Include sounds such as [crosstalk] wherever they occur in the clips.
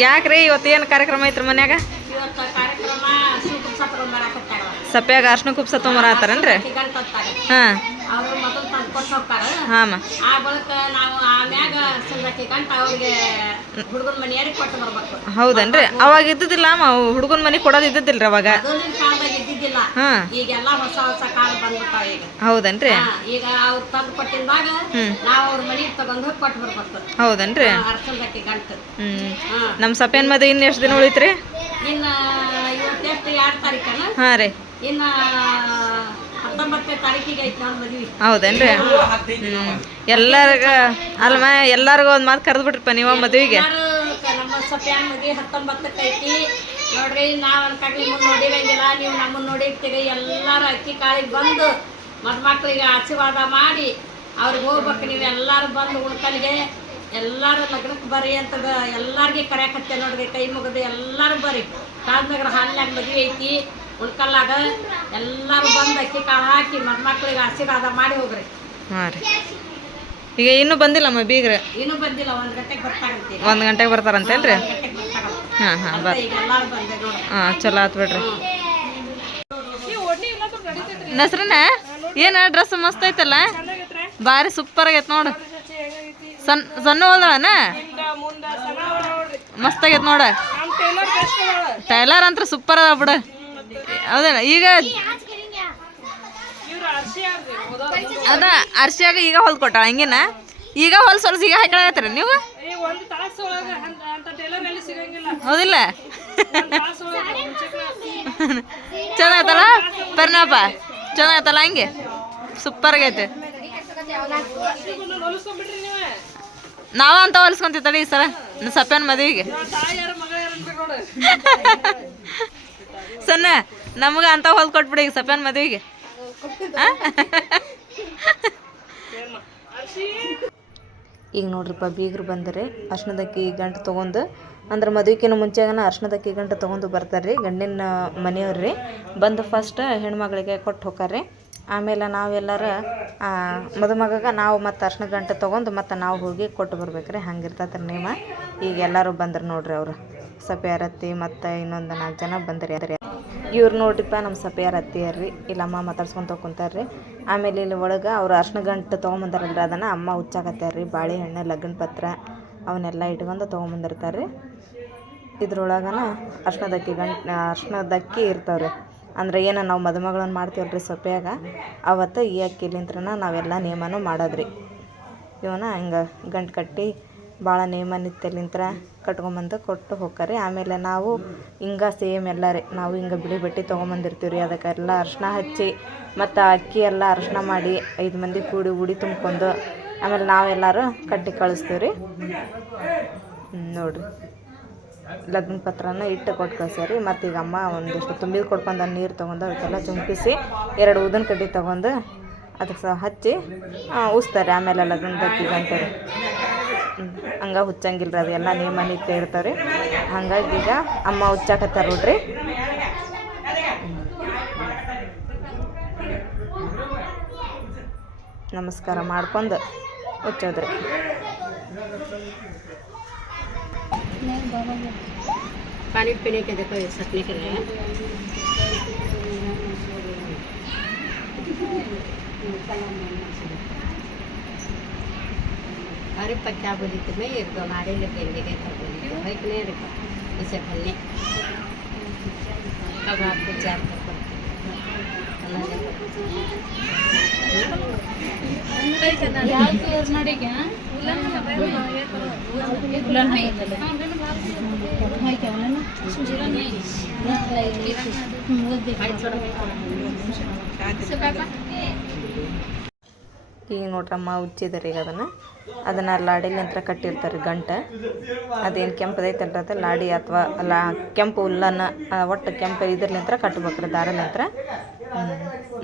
ಯಾಕ್ರಿ ಇವತ್ತೇನು ಕಾರ್ಯಕ್ರಮ ಐತ್ರಿ ಮನ್ಯಾಗ? ಸಪ್ಯಾಗ ಅರ್ಶಿನ ಕುಪ್ಸ ಗಂಟ ಹಾಂ. ಹಾಂ ಹೌದನ್ರಿ? ಅವಾಗ ಇದ್ದಿದ್ದಿಲ್ಲ ಅಮ್ಮ ಹುಡುಗನ ಮನೆ ಕೊಡೋದು ಇದ್ದಿದ್ದಿಲ್ರಿ ಅವಾಗ ಅದೊಂದಿನ ಕಾಲದಾಗ ಇದ್ದಿದ್ದಿಲ್ಲ ಹಾಂ ಈಗೆಲ್ಲ ಹೊಸ ಹೊಸ ಕಾಲ ಬಂದ್ಬಿಟ್ಟಾವ ಈಗ. ಹೌದನ್ರಿ? ಈಗ ಅವ್ರು ತಂದು ಕೊಟ್ಟಿದ್ದಾಗ ನಾವು ಅವ್ರ ಮನೆಗೆ ತಗೊಂಡು ಹೋಗಿ ಕೊಟ್ಟು ಬರ್ಬೇಕು. ಹೌದನ್ರಿ? ಅರ್ಸಲ್ದಕ್ಕೆ ಗಂಟು. ನಮ್ಮ ಸಪ್ಯಾನ್ ಮದುವೆ ಇನ್ನು ಎಷ್ಟು ದಿನ ಉಳಿತ್ರಿ? ಇನ್ನ ಇವತ್ತೆಷ್ಟು ಎರಡು ತಾರೀಕಲ್ಲ ಹಾಂ ರೀ. ಇನ್ನ ಹೌದೇನ್ರಿ? ಎಲ್ಲರಿಗ ಅಲ್ಮ ಎಲ್ಲರಿಗೂ ಒಂದು ಮಾತು ಕರೆದು ಬಿಟ್ರಪ್ಪ ನೀವು ಮದುವೆಗೆ. ನೋಡ್ರಿ, ನಾವ್ ಅನ್ಕಾಗ್ಲಿ ಮುಂದ್ ನೋಡಿರಂಗಿಲ್ಲ ನೀವು ನಮ್ಮನ್ನ ನೋಡಿರ್ತೀರಿ. ಎಲ್ಲಾರು ಅಕ್ಕಿ ಕಾಳಿಗೆ ಬಂದು ಮಕ್ಳಿಗೆ ಆಶೀರ್ವಾದ ಮಾಡಿ ಅವ್ರಿಗೆ ಹೋಗ್ಬೇಕು. ನೀವು ಎಲ್ಲಾರು ಬಂದು ಉಳ್ಕಲ್ಗೆ ಎಲ್ಲಾರು ಲಗ್ನಕ್ಕೆ ಬರ್ರಿ ಅಂತ ಬ- ಕರೆಯಕತ್ತೆ ನೋಡ್ರಿ. ಕೈ ಮುಗಿದು ಎಲ್ಲಾರು ಬರ್ರಿ. ಕಾಲ್ನಗರ ಹಾಲ್ನಾಗ ಮದ್ವೆ ಐತಿ. ಉಳ್ಕಲ್ಲಾಗ ಎಲ್ಲಾರು ಬಂದು ಅಕ್ಕಿ ಕಾಳು ಹಾಕಿ ಮಕ್ಳಿಗೆ ಆಶೀರ್ವಾದ ಮಾಡಿ ಹೋಗ್ರಿ. ಹಾಂ ರೀ. ಈಗ ಇನ್ನೂ ಬಂದಿಲ್ಲಮ್ಮ ಬೀಗ್ರ? ಇನ್ನೂ ಬಂದಿಲ್ಲ ಗಂಟೆಗೆ ಒಂದು ಗಂಟೆಗೆ ಬರ್ತಾರಂತೇನ್ರಿ ಒಂದ್ ಗಂಟೆಗೆ ಬರ್ತಾರಂತ. ಹಾಂ ಹಾಂ ಬ. ಈಗ ಎಲ್ಲಾರು ಬಂದೆ ನೋಡ್ರಿ ಹಾಂ ಚಲೋ ಆತ್ ಬಿಡ್ರಿ. ನಸ್ರನ ಏನ ಡ್ರೆಸ್ ಮಸ್ತ್ ಐತಲ್ಲ? ಭಾರಿ ಸೂಪರ್ ಆಗೈತೆ ನೋಡು. ಸಣ್ಣ ಸಣ್ಣ ಹೋದಳನ ಮಸ್ತ್ ಆಗೈತೆ ನೋಡ. ಟೈಲರ್ ಅಂತ ಸೂಪರ್ ಅದ ಬಿಡು. ಹೌದೇನ? ಈಗ ಅದ ಅರ್ಶಿಯಾಗ ಈಗ ಹೊಲ್ದು ಕೊಟ್ಟ ಹಂಗೇನ? ಈಗ ಹೊಲ್ ಹೊಲ್ಸ್ ಈಗ ಹಾಕಳತ್ತೀರ ನೀವು? ಹೌದಿಲ್ಲ? ಚೆನ್ನಾಗತ್ತಲ್ಲ ಪರಿಣಾಪ ಚೆನ್ನಾಗತ್ತಲ್ಲ ಹಂಗೆ? ಸೂಪರ್ ಆಗೈತೆ. ನಾವ ಅಂತ ಹೊಲ್ಸ್ಕೊಂತೀವಿ ತಡಿ ಈ ಸಲ? ಸಪ್ಯಾನ್ ಮದುವೆಗೆ. ಸಣ್ಣ, ನಮ್ಗ ಅಂತ ಹೊಲ್ ಕೊಟ್ಬಿಡಿ ಈಗ ಸಪ್ಪನ್ ಮದುವೆಗೆ? ಈಗ ನೋಡ್ರಿಪ್ಪ ಬೀಗರು ಬಂದರೆ ಅರ್ಶನದಕ್ಕಿ ಗಂಟು ತೊಗೊಂಡು, ಅಂದ್ರೆ ಮದುವೆಕಿನ ಮುಂಚೆಗನ ಅರ್ಶನದಕ್ಕಿ ಗಂಟು ತೊಗೊಂಡು ಬರ್ತಾರೆ ರೀ ಗಂಡಿನ ಮನೆಯವ್ರು ಬಂದು ಫಸ್ಟ್ ಹೆಣ್ಮಗಳಿಗೆ ಕೊಟ್ಟು ಹೋಗಾರ್ರಿ ಆಮೇಲೆ ನಾವೆಲ್ಲರ ಮದುಮಗಗ ನಾವು ಮತ್ತು ಅರ್ಶನ ಗಂಟು ತೊಗೊಂಡು ಮತ್ತು ನಾವು ಹೋಗಿ ಕೊಟ್ಟು ಬರ್ಬೇಕು ರೀ ಹಂಗಿರ್ತೈತೆ ನೇಮ ಈಗ ಎಲ್ಲರೂ ಬಂದ್ರು ನೋಡ್ರಿ ಅವರು. ಸಪ್ಯಾರತ್ತಿ ಮತ್ತು ಇನ್ನೊಂದು ನಾಲ್ಕು ಜನ ಬಂದ್ರಿ. ಅದ್ರಿ ಇವ್ರು ನೋಡ್ರಿಪ್ಪ ನಮ್ಮ ಸಪ್ಯಾರ ಅತ್ತಿಯರ್ ರೀ ಇಲ್ಲ ಅಮ್ಮ ಮಾತಾಡ್ಸ್ಕೊಂತ ಕುಂತಾರ ರೀ ಆಮೇಲೆ ಇಲ್ಲಿ ಒಳಗೆ ಅವ್ರು ಅರ್ಶಿನ ಗಂಟು ತೊಗೊಂಬಂದಾರಲ್ರಿ ಅದನ್ನು. ಅಮ್ಮ ಹುಚ್ಚಾಕತ್ಯಾರ ರೀ ಬಾಳೆಹಣ್ಣು ಲಗ್ನ ಪತ್ರ ಅವನ್ನೆಲ್ಲ ಇಟ್ಕೊಂಡು ತೊಗೊಂಬಂದಿರ್ತಾರೆ ರೀ ಇದ್ರೊಳಗನ ಅರ್ಶಿನದಕ್ಕಿ ಗಂಟು ಅರ್ಶಿನದಕ್ಕಿ ಇರ್ತಾವ್ರಿ. ಅಂದ್ರೆ ಏನು ನಾವು ಮದುಮಗಳನ್ನ ರೀ ಸೊಪೆಯಾಗ. ಅವತ್ತು ಈ ಅಕ್ಕಿಲಿಂತ್ರನ ನಾವೆಲ್ಲ ನಿಯಮನೂ ಮಾಡೋದ್ರಿ. ಇವನ್ನ ಹಿಂಗೆ ಗಂಟು ಕಟ್ಟಿ ಭಾಳ ನೇಮ ಕಟ್ಕೊಂಬಂದು ಕೊಟ್ಟು ಹೋಗ್ತಾರೆ. ಆಮೇಲೆ ನಾವು ಹಿಂಗೆ ಸೇಮ್ ಎಲ್ಲ ರೀ ನಾವು ಹಿಂಗೆ ಬಿಳಿ ಬಟ್ಟೆ ತೊಗೊಂಬಂದಿರ್ತೀವಿ ರೀ ಅದಕ್ಕೆಲ್ಲ ಅರ್ಶಿನ ಹಚ್ಚಿ ಮತ್ತು ಅಕ್ಕಿ ಎಲ್ಲ ಅರ್ಶಿನ ಮಾಡಿ ಐದು ಮಂದಿ ಕೂಡಿ ಉಡಿ ತುಂಬ್ಕೊಂಡು ಆಮೇಲೆ ನಾವೆಲ್ಲರೂ ಕಟ್ಟಿ ಕಳಿಸ್ತೀವಿ ರೀ ನೋಡಿರಿ. ಲಗ್ನ ಪತ್ರನ ಇಟ್ಟು ಕೊಟ್ಟು ಕಳ್ಸ್ಯಾರಿ. ಮತ್ತು ಈಗ ಅಮ್ಮ ಒಂದಿಷ್ಟು ತುಂಬಿದ ಕೊಡ್ಕೊಂಡು ನೀರು ತೊಗೊಂಡು ಅದಕ್ಕೆಲ್ಲ ಚುಂಪಿಸಿ ಎರಡು ಊದಿನ ಕಡ್ಡಿ ತೊಗೊಂಡು ಅದಕ್ಕೆ ಸಹ ಹಚ್ಚಿ ಉಸ್ತಾರೆ. ಆಮೇಲೆ ಲಗ್ನ ಗಂಟೆ ರೀ ಹಂಗೆ ಹುಚ್ಚಂಗಿಲ್ಲ ರೀ ಅದೆಲ್ಲ ನೇಮ ನಿತ್ಯ ಇರ್ತಾವೆ ರೀ ಹಂಗಾಗಿ ಈಗ ಅಮ್ಮ ಹುಚ್ಚಾಕತ್ತಾರ ನೋಡ್ರಿ ನಮಸ್ಕಾರ ಮಾಡ್ಕೊಂಡು ಹುಚ್ಚೋದ್ರಿ पानी पीने के देखो ये सकने के लिए अरे पक्का बोली तो मैं एक दो हमारे लिए पहनने गए तो बोली तो है कि नहीं रखा इसे भरने कब आपको चार कर ಈಗ ನೋಡ್ರಮ್ಮ ಉಚ್ಚಿದಾರೆ ಈಗ ಅದನ್ನು ಅದನ್ನು ಲಾಡಿಲಿಂತ್ರ ಕಟ್ಟಿರ್ತಾರೆ ಗಂಟೆ. ಅದೇನು ಕೆಂಪದೈತಲ್ಲ ಅದು? ಲಾಡಿ ಅಥವಾ ಲಾ ಕೆಂಪು ಹುಲ್ಲನ್ನು ಒಟ್ಟು ಕೆಂಪು ಇದ್ರಲಿಂತ್ರ ದಾರ ನಂತರ.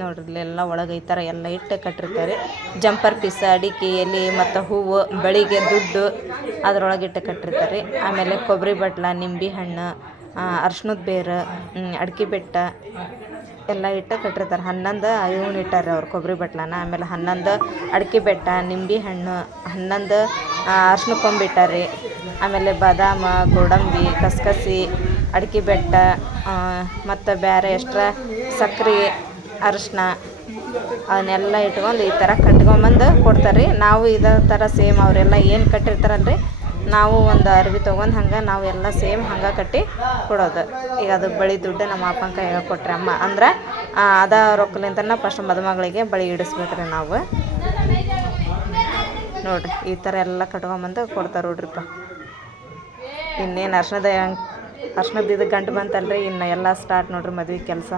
ನೋಡ್ರಿ ಎಲ್ಲ ಒಳಗೆ ಈ ಥರ ಎಲ್ಲ ಇಟ್ಟು ಕಟ್ಟಿರ್ತಾರೆ. ಜಂಪರ್ ಪೀಸ್, ಅಡಿಕೆ, ಎಲೆ ಮತ್ತು ಹೂವು, ಬೆಳಿಗ್ಗೆ ದುಡ್ಡು ಅದ್ರೊಳಗೆ ಇಟ್ಟು ಕಟ್ಟಿರ್ತಾರೆ. ಆಮೇಲೆ ಕೊಬ್ಬರಿ ಬಟ್ಲ, ನಿಂಬೆ ಹಣ್ಣು ಅರ್ಶಿನದ ಬೇರು ಅಡಿಕೆ ಬೆಟ್ಟ ಎಲ್ಲ ಇಟ್ಟು ಕಟ್ಟಿರ್ತಾರೆ. ಹನ್ನೊಂದು ಇವನ್ ಇಟ್ಟಾರೆ ಅವ್ರು ಕೊಬ್ಬರಿ ಬಟ್ಲನ. ಆಮೇಲೆ ಹನ್ನೊಂದು ಅಡಿಕೆ ಬೆಟ್ಟ, ನಿಂಬೆ ಹಣ್ಣು, ಹನ್ನೊಂದು ಅರ್ಶಿನ ಕೊಂಬು ರೀ. ಆಮೇಲೆ ಬಾದಾಮ, ಗೋಡಂಬಿ, ಕಸಕಸಿ, ಅಡಿಕೆ ಬೆಟ್ಟ ಮತ್ತು ಬೇರೆ ಎಕ್ಸ್ಟ್ರಾ ಸಕ್ರೆ ಅರಿಶಿನ ಅವನ್ನೆಲ್ಲ ಇಟ್ಕೊಂಡು ಈ ಥರ ಕಟ್ಕೊಂಬಂದು ಕೊಡ್ತಾರೆ ರೀ. ನಾವು ಇದೇ ಥರ ಸೇಮ್ ಅವರೆಲ್ಲ ಏನು ಕಟ್ಟಿರ್ತಾರಲ್ಲ ರೀ ನಾವು ಒಂದು ಅರ್ವಿ ತೊಗೊಂಡು ಹಂಗೆ ನಾವು ಎಲ್ಲ ಸೇಮ್ ಹಂಗೆ ಕಟ್ಟಿ ಕೊಡೋದು. ಈಗ ಅದು ಬಳಿ ದುಡ್ಡು ನಮ್ಮ ಅಪ್ಪನ ಕೈಯಾಗ ಕೊಟ್ರೆ ಅಮ್ಮ. ಅಂದ್ರೆ ಆ, ಅದ ರೊಕ್ಕಲಿಂತನ ಫಸ್ಟ್ ಮದುಮಗಳಿಗೆ ಬಳಿ ಇಡಿಸ್ಬೇಕ್ರಿ ನಾವು. ನೋಡ್ರಿ ಈ ಥರ ಎಲ್ಲ ಕಟ್ಕೊಂಬಂದು ಕೊಡ್ತಾರೆ ನೋಡ್ರಿಪ್ಪ. ಇನ್ನೇನು ಅರ್ಶನದ ಅರ್ಶನದ ಇದು ಗಂಟು ಬಂತಲ್ರಿ ಇನ್ನು ಎಲ್ಲ ಸ್ಟಾರ್ಟ್ ನೋಡ್ರಿ ಮದ್ವೆ ಕೆಲಸ.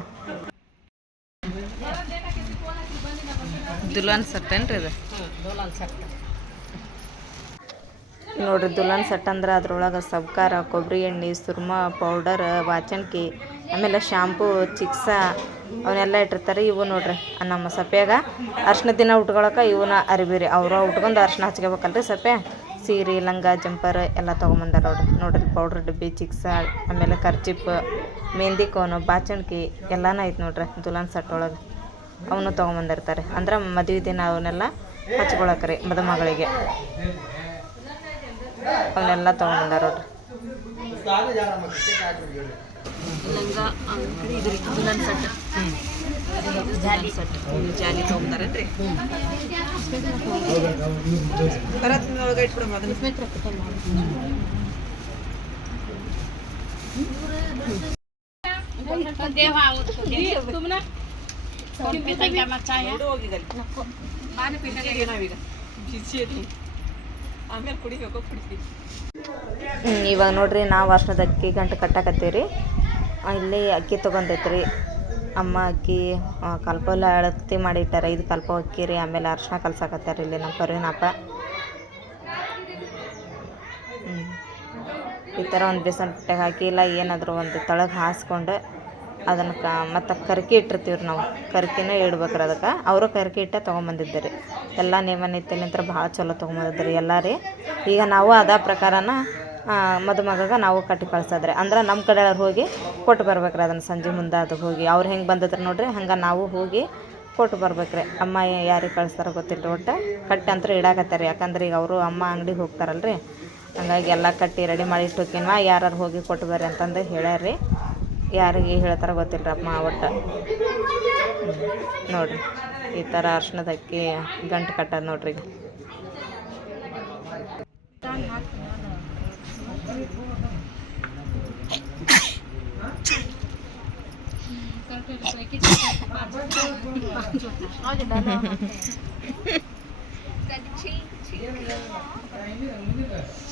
ದುಲಾನ್ ಸತ್ತೇನ್ರಿ ಇದು? ನೋಡ್ರಿ ದುಲ್ಲನ್ ಸೆಟ್ ಅಂದ್ರೆ ಅದ್ರೊಳಗೆ ಸಬ್ಕಾರ ಕೊಬ್ಬರಿ ಎಣ್ಣೆ, ಸುರ್ಮ ಪೌಡರ್, ವಾಚನ್ಕಿ, ಆಮೇಲೆ ಶಾಂಪೂ, ಚಿಕ್ಸ ಅವನ್ನೆಲ್ಲ ಇಟ್ಟಿರ್ತಾರೆ. ಇವು ನೋಡ್ರಿ ನಮ್ಮ ಸಪೆಯಾಗ. ಅರ್ಶಿನ ದಿನ ಉಟ್ಕೊಳಕ್ಕೆ ಇವನ್ನ ಅರಿಬೇರಿ. ಅವ್ರು ಉಟ್ಕೊಂಡು ಅರ್ಶಿನ ಹಚ್ಕೋಬೇಕಲ್ರಿ ಸಪೆ ಸೀರೆ, ಲಂಗ, ಜಂಪರ್ ಎಲ್ಲ ತೊಗೊಂಬಂದಾರ ನೋಡ್ರಿ ನೋಡ್ರಿ ಪೌಡ್ರ್ ಡಬ್ಬಿ, ಚಿಕ್ಸ, ಆಮೇಲೆ ಕರ್ಚಿಪ್, ಮೆಹಂದಿ ಕೋನು ಬಾಚಣಿಕೆ ಎಲ್ಲನೂ ಐತೆ ನೋಡ್ರಿ ದುಲಾನ್ ಸಟ್ ಒಳಗೆ. ಅವನು ತೊಗೊಂಬಂದಿರ್ತಾರೆ. ಅಂದ್ರೆ ಮದುವೆ ದಿನ ಅವನ್ನೆಲ್ಲ ಹಚ್ಕೊಳಕ್ರಿ ಮದುಮಗಳಿಗೆ. ಅಲ್ಲೆಲ್ಲ ತೊಗೊಂಡ ನೋಡ್ರಿ ಲಂಗ ಇದು ಸೆಟ್. ಜಾಲಿ. ಸಟ್ ಜಾಲಿ ತೊಗೊಂಡಾರೇನ್ರಿ ಬರತ್ತಿನ ಅದನ್ನ ಸ್ಮಿತ್ರ ದೇವ ಸುಮ್ಮನೆ ಬಿಸಿ ಆಮೇಲೆ ಕುಡಿಬೇಕು, ಕುಡಿತೀವಿ. ಇವಾಗ ನೋಡ್ರಿ ನಾವು ಅರ್ಶನದ ಅಕ್ಕಿ ಗಂಟು ಕಟ್ಟಾಕತ್ತೀವಿ ರೀ ಇಲ್ಲಿ ಅಕ್ಕಿ ತೊಗೊಂಡೈತ್ರಿ. ಅಮ್ಮ ಅಕ್ಕಿ ಕಲ್ಪಲ್ಲ ಅಳತಿ ಮಾಡಿಟ್ಟಾರ ಇದು ಕಲ್ಪ ಅಕ್ಕಿ ರೀ, ಆಮೇಲೆ ಅರ್ಶನ ಕಲ್ಸಾಕತ್ತಾರ ಇಲ್ಲಿ ನಮ್ಮ ಪರಿವಿನಪ್ಪ ಈ ಥರ ಒಂದು ಬೇಸನ್ ಹಾಕಿ ಹಾಕಿಲ್ಲ ಏನಾದರೂ ಒಂದು ತಳಗೆ ಹಾಸ್ಕೊಂಡು ಅದನ್ನು ಕ ಮತ್ತು ಕರ್ಕಿ ಇಟ್ಟಿರ್ತೀವಿ ರೀ ನಾವು. ಕರ್ಕಿನೇ ಇಡ್ಬೇಕ್ರಿ ಅದಕ್ಕೆ. ಅವರು ಕರ್ಕಿ ಇಟ್ಟೆ ತೊಗೊಂಬಂದಿದ್ದೆ ರೀ. ಎಲ್ಲ ನೇಮನಿತ್ಯಲಿಂತ್ರ ಭಾಳ ಚಲೋ ತೊಗೊಂಬಂದಿದ್ರಿ ಎಲ್ಲ ರೀ. ಈಗ ನಾವು ಅದ ಪ್ರಕಾರನ ಮದುಮಗಗೆ ನಾವು ಕಟ್ಟಿ ಕಳ್ಸೋದ್ರಿ ಅಂದ್ರೆ ನಮ್ಮ ಕಡೆ ಹೋಗಿ ಕೊಟ್ಟು ಬರ್ಬೇಕ್ರಿ ಅದನ್ನು ಸಂಜೆ ಮುಂದೆ ಅದು ಹೋಗಿ. ಅವ್ರು ಹೆಂಗೆ ಬಂದಿದ್ರು ನೋಡ್ರಿ, ಹಂಗೆ ನಾವು ಹೋಗಿ ಕೊಟ್ಟು ಬರ್ಬೇಕ್ರಿ. ಅಮ್ಮ ಯಾರಿಗೆ ಕಳಿಸ್ತಾರೋ ಗೊತ್ತಿಲ್ಲ ಒಟ್ಟು ಕಟ್ಟಿ ಅಂತ ಇಡಾಕತ್ತಾರೆ ಯಾಕಂದ್ರೆ ಈಗ ಅವರು ಅಮ್ಮ ಅಂಗಡಿಗೆ ಹೋಗ್ತಾರಲ್ರಿ. ಹಂಗಾಗಿ ಎಲ್ಲ ಕಟ್ಟಿ ರೆಡಿ ಮಾಡಿ ಇಟ್ಟೋಕಿನ್ವ ಯಾರು ಹೋಗಿ ಕೊಟ್ಟು ಬರ್ರಿ ಅಂತಂದು ಹೇಳ್ಯಾರ್ರಿ ಯಾರಿಗೆ ಹೇಳ್ತಾರ ಗೊತ್ತಿಲ್ಲ ಅಮ್ಮ ಒಟ್ಟು ನೋಡಿರಿ ಈ ಥರ ಅರ್ಶಿಣದ ಅಕ್ಕಿ ಗಂಟು ಕಟ್ಟೋದು ನೋಡ್ರಿ. [laughs] [laughs]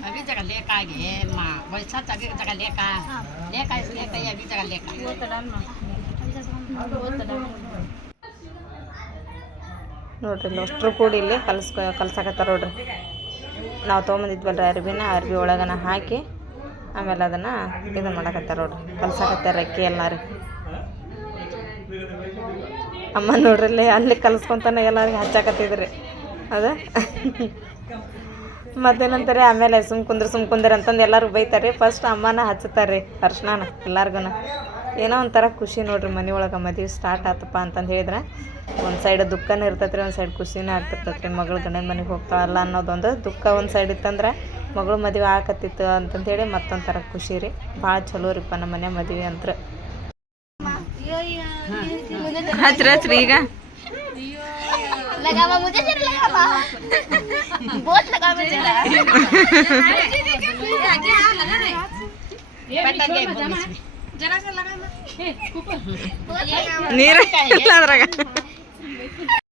अभी जगह लेका गे माँ वैसा जगह जगह लेका लेका इस लेका ये अभी जगह लेका ನೋಡ್ರಿ ಇಲ್ಲಿ ಅಷ್ಟ್ರು ಕೂಡಿ ಇಲ್ಲಿ ಕಲ್ಸ್ಕೊ ಕಲ್ಸಾಕತ್ತಾರ ನೋಡ್ರಿ ನಾವು ತೊಗೊಂಬಂದಿದ್ವಲ್ರಿ ಅರ್ಬಿನ ಅರ್ಬಿ ಒಳಗನ ಹಾಕಿ ಆಮೇಲೆ ಅದನ್ನು ಇದು ಮಾಡಕತ್ತಾರ ನೋಡ್ರಿ ಕಲ್ಸಾಕತ್ತಾರ ಅಕ್ಕಿ ಎಲ್ಲ ರೀ ಅಮ್ಮ ನೋಡ್ರಿ ಇಲ್ಲಿ ಅಲ್ಲಿ ಕಲ್ಸ್ಕೊಂತಾನೆ ಎಲ್ಲರಿಗೆ ಹಚ್ಚಾಕತ್ತಿದ್ರಿ ಅದ ಮತ್ತೇನಂತಾರೆ ಆಮೇಲೆ ಸುಮ್ ಕುಂದ್ರ ಸುಮ್ ಕುಂದ್ರ ಅಂತಂದು ಎಲ್ಲರೂ ಬೈತಾರೆ ಫಸ್ಟ್ ಅಮ್ಮನ ಹಚ್ಚುತ್ತಾರೆ ರೀ ಅರ್ಶನಾನ ಎಲ್ಲಾರ್ಗು ಏನೋ ಒಂಥರ ಖುಷಿ ನೋಡ್ರಿ ಮನೆ ಒಳಗೆ ಮದುವೆ ಸ್ಟಾರ್ಟ್ ಆತಪ್ಪ ಅಂತಂದು ಹೇಳಿದ್ರೆ. ಒಂದು ಸೈಡ್ ದುಃಖನೂ ಇರ್ತೈತೆ ರೀ ಒಂದು ಸೈಡ್ ಖುಷಿನೂ ಆಗ್ತಿರ್ತೈತೆ ರೀ ಮಗಳು ಗಂಡನ ಮನೆಗೆ ಹೋಗ್ತಾವಲ್ಲ ಅನ್ನೋದೊಂದು ದುಃಖ ಒಂದು ಸೈಡ್ ಇತ್ತಂದ್ರೆ ಮಗಳು ಮದುವೆ ಆಗತ್ತಿತ್ತು ಅಂತಂಥೇಳಿ ಮತ್ತೊಂಥರ ಖುಷಿ ರೀ. ಭಾಳ ಚಲೋ ರೀಪ್ಪ ನಮ್ಮ ಮನೆ ಮದುವೆ ಅಂತ ಹಚ್ರಿ ಹಚ್ರಿ ಈಗ. लगा हुआ मुझे जरा लगा हुआ बहुत लगा मुझे पता गया जरा सा लगा नीरज लगा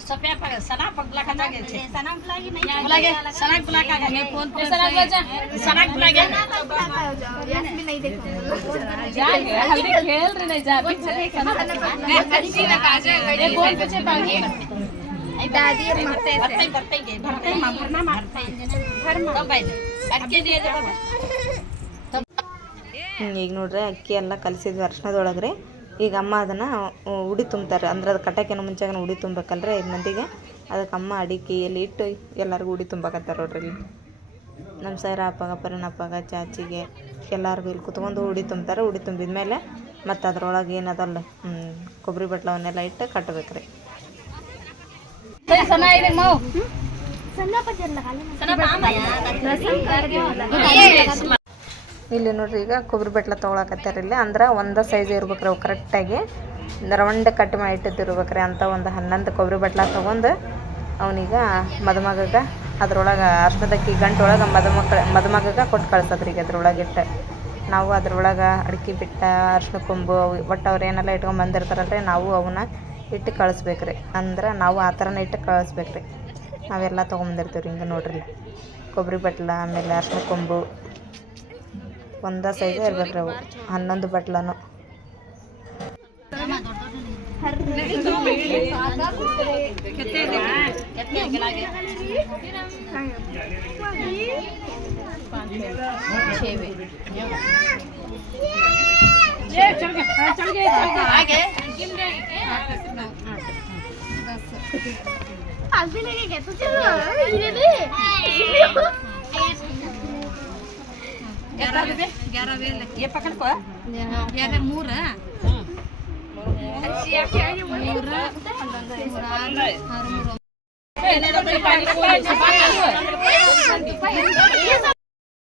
सफिया पर सना पर बुला का जागे छे सना बुला के नहीं बुला के सना बुला का मैं फोन पे सना बुला जा सना बुला के भी नहीं देखा जागे हल्दी खेल रहे नहीं जा अच्छी लगा जाए ये फोन पे से पाएंगे दादी और माते भरते भरते के भरते मां भरना मारते भर तो भाई अटके दिए जा ಹ್ಮ್, ಈಗ ನೋಡ್ರಿ ಅಕ್ಕಿ ಎಲ್ಲ ಕಲಿಸಿದ್ವಿ ಅರ್ಶಿನದೊಳಗೆ ರೀ ಈಗ ಅಮ್ಮ ಅದನ್ನು ಉಡಿ ತುಂಬ್ತಾರೆ. ಅಂದ್ರೆ ಅದು ಕಟ್ಟಕ್ಕಿನ ಮುಂಚೆಗೆ ಉಡಿ ತುಂಬಬೇಕಲ್ರಿ ಐದು ಮಂದಿಗೆ. ಅದಕ್ಕೆ ಅಮ್ಮ ಅಡಿಕೆ ಎಲ್ಲಿ ಇಟ್ಟು ಎಲ್ಲರಿಗೂ ಉಡಿ ತುಂಬಾಕತ್ತಾರ ನೋಡ್ರಿ ಇಲ್ಲಿ. ನಮ್ಮ ಸೈರ ಅಪ್ಪಗ ಪರಿಣಪ್ಪಗ ಚಾಚಿಗೆ ಎಲ್ಲರಿಗೂ ಇಲ್ಲಿ ಕುತ್ಕೊಂಡು ಉಡಿ ತುಂಬ್ತಾರೆ. ಉಡಿ ತುಂಬಿದ ಮೇಲೆ ಮತ್ತು ಅದ್ರೊಳಗೆ ಏನದಲ್ಲ ಕೊಬ್ಬರಿ ಬಟ್ಲವನ್ನೆಲ್ಲ ಇಟ್ಟು ಕಟ್ಟಬೇಕು ರೀ ಇಲ್ಲಿ ನೋಡ್ರಿ, ಈಗ ಕೊಬ್ಬರಿ ಬಟ್ಲ ತೊಗೊಳಕತ್ತಾರ ಇಲ್ಲಿ. ಅಂದ್ರೆ ಒಂದೇ ಸೈಜ್ ಇರ್ಬೇಕ್ರಿ ಅವು ಕರೆಕ್ಟಾಗಿ ರೌಂಡ್ ಕಟ್ ಮಾಡಿ ಇಟ್ಟಿದ್ದಿರ್ಬೇಕ್ರಿ ಅಂತ ಒಂದು ಹನ್ನೊಂದು ಕೊಬ್ಬರಿ ಬಟ್ಲ ತೊಗೊಂಡು ಅವನೀಗ ಮದುಮಗಗೆ ಅದ್ರೊಳಗೆ ಅರ್ಶದಕ್ಕಿ ಗಂಟೊಳಗೆ ಮದುಮಕ್ಳ, ಮದುಮಗಗೆ ಕೊಟ್ಟು ಕಳ್ಸದ್ರಿ ಈಗ ಅದ್ರೊಳಗೆ ಇಟ್ಟು. ನಾವು ಅದ್ರೊಳಗೆ ಅಡಿಕೆ ಬಿಟ್ಟ ಅರ್ಶಿನ ಕೊಂಬು ಅವು ಒಟ್ಟು ಅವ್ರು ಏನೆಲ್ಲ ಇಟ್ಕೊಂಡ್ ಬಂದಿರ್ತಾರಲ್ರಿ, ನಾವು ಅವನ್ನ ಇಟ್ಟು ಕಳಿಸ್ಬೇಕ್ರಿ. ಅಂದ್ರೆ ನಾವು ಆ ಥರನೇ ಇಟ್ಟು ಕಳಿಸ್ಬೇಕ್ರಿ. ನಾವೆಲ್ಲ ತೊಗೊಂಬಂದಿರ್ತೀವಿ ಹಿಂಗೆ ನೋಡ್ರಿ ಕೊಬ್ಬರಿ ಬಟ್ಲ, ಆಮೇಲೆ ಅರ್ಶಿನ ಕೊಂಬು. ಒಂದೇ ಸೈಜ್ ಇರ್ಬೇಕ್ರಿ ಅವು. ಹನ್ನೊಂದು ಬಟ್ಲನು.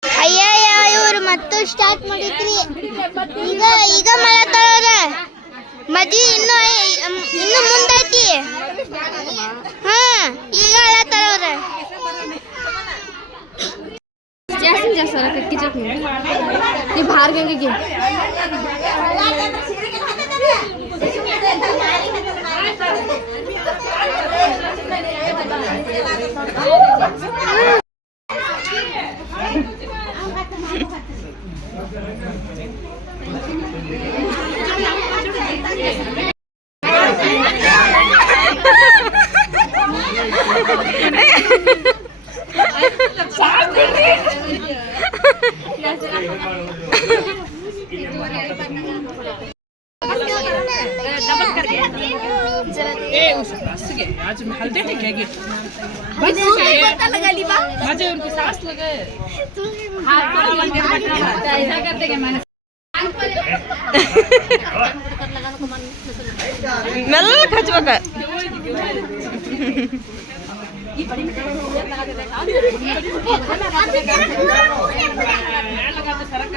ಅಯ್ಯಯ್ಯ ಇವ್ರು ಮತ್ತೆ ಸ್ಟಾರ್ಟ್ ಮಾಡಿದ್ರಿ. ಈಗ ಈಗ ಮಾಡತ್ತವ್ರ ಮದ್ವಿ ಇನ್ನು ಇನ್ನು ಮುಂದೈತಿ. ಹಾ ಈಗ ಹೇಳತ್ತಾರ जैसा रखे किचक में बाहर गएँगे कि ए सास के आज हल्दे थे क्या के बस पता लगा ली बा आज उनकी सास लगे हाथ पर लगे बटन ऐसा कर देंगे मैंने మెల్ల ఖచ్చిపక్క సరక్క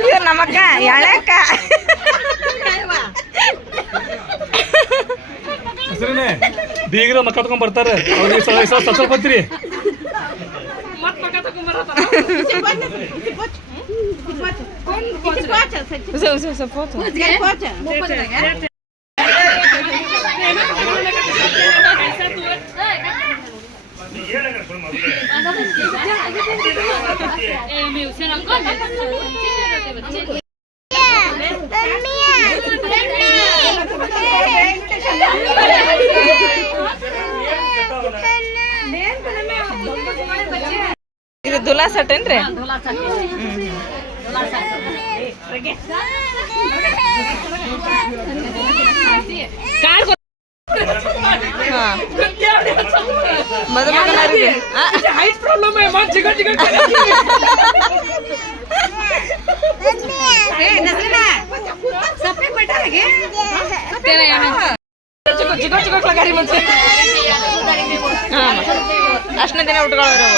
ಇವ್ರು ನಮ್ಮಕ್ಕ ಎಳಕ್ಕ ಬೀಗ್ರ ಬೀಗರ ಮಕ್ಕ ಕಟ್ಕೊಂಡ್ ಬರ್ತಾರೆ ಅವ್ರಿಗೆ ಫೋಟೋ ಇದು ದುಲಾ ಸಟ್ ಏನ್ರಿ? ಹಾ ಮದುಮಗನವ್ರಿಗೆ. ಆ, ಚಿಕ್ಕ ಚಿಕ್ಕ ಗಾಡಿ ಮತ್ತೆ ಅಷ್ಟನೇ ದಿನ ಉಟ್ಕೊಳ್ಳೋರು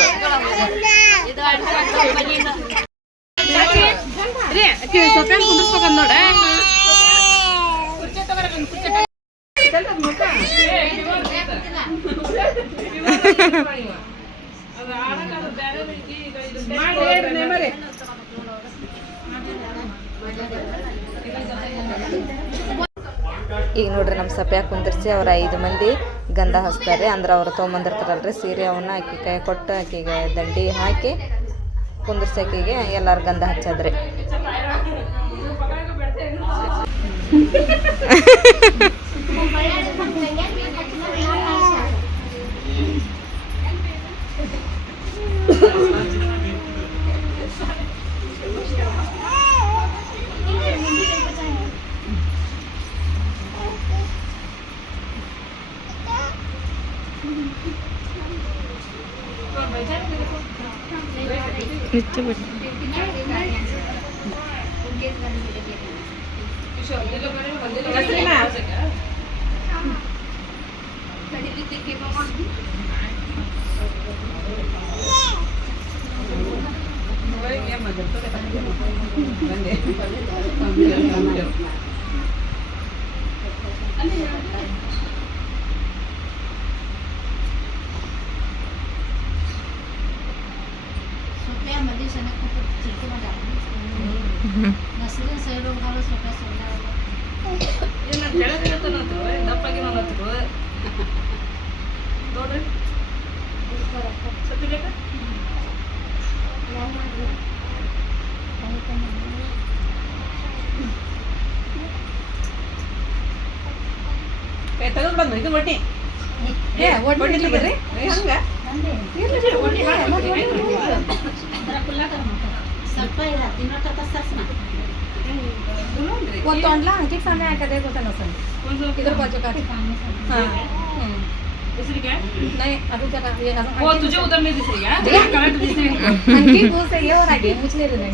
ಸೊಪ್ಪೆ ಕುಂದಿಸ್ಬೇಕಂದ್ ನೋಡ. ಈಗ ನೋಡ್ರಿ ನಮ್ಮ ಸಪ್ಯಾಗ ಕುಂದಿರ್ಸಿ ಅವ್ರ ಐದು ಮಂದಿ ಗಂಧ ಹಚ್ತಾರೆ. ಅಂದ್ರೆ ಅವ್ರು ತೊಗೊಂಬಂದಿರ್ತಾರಲ್ರಿ, ಸೀರೆ ಅವನ್ನ ಆಕೆ ಕೈ ಕೊಟ್ಟು ಆಕೆಗೆ ದಂಡಿ ಹಾಕಿ ಕುಂದಿರ್ಸಿ ಆಕೆಗೆ ಎಲ್ಲಾರು ಗಂಧ ಹಚ್ಚದ್ರಿ. [laughs] বুঝতে পারি ತಗೊಂಡ್ ಬಂದು ಇದು ಒಟ್ಟಿ. ಏ ಒಟ್ಟಿ ಹಂಗ. ಒಂದು ತೊಂಡ್ಲ ಅಂಕಿಗೆ ಸಮಯ ಹಾಕದೆ ಗೊತ್ತಲ್ಲ ಸರ್ इधर बाजू का हाँ नहीं अभी तक ये वो तुझे उधर नहीं दिसेगा करंट दिसेगा अंकी मुंह से ये हो रहा है मुझे ले रहा है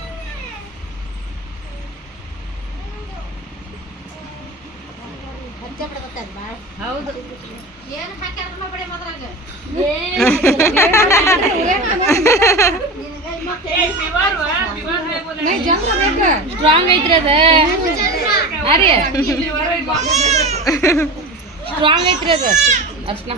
ಹೌದು. ಸ್ಟ್ರಾಂಗ್ ಐತ್ರಿ ಅದ. ಅರಿ ಸ್ಟ್ರಾಂಗ್ ಐತ್ರಿ ಅದ. ಅರ್ಶನ.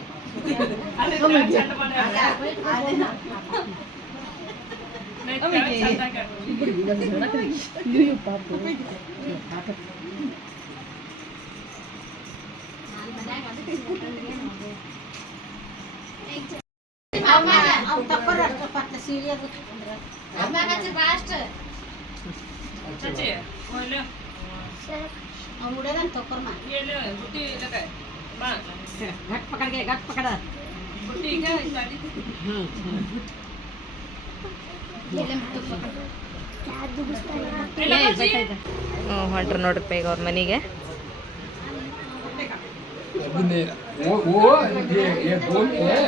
ಗಟ್ ಪಕಡ್ಗೆ ಗಟ್ ಪಕಡ ಹೊಂಟ್ರ ನೋಡ್ರಿಪ್ಪ ಈಗ ಅವ್ರ ಮನೆಗೆ वो वो ये ये बोल है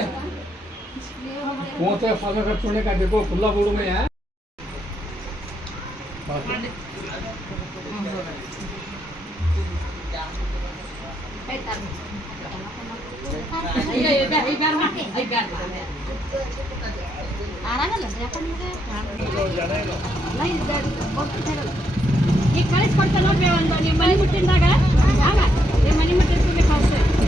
वो तो फॉलो कर छोड़ने का ಈಗ ಒಂದು ನೀವು ಮನೆ ಮುಟ್ಟಿದಾಗ ನೀವು ಮನೆ ಮುಟ್ಟಿರ್ಬೇಕು ಹೌದು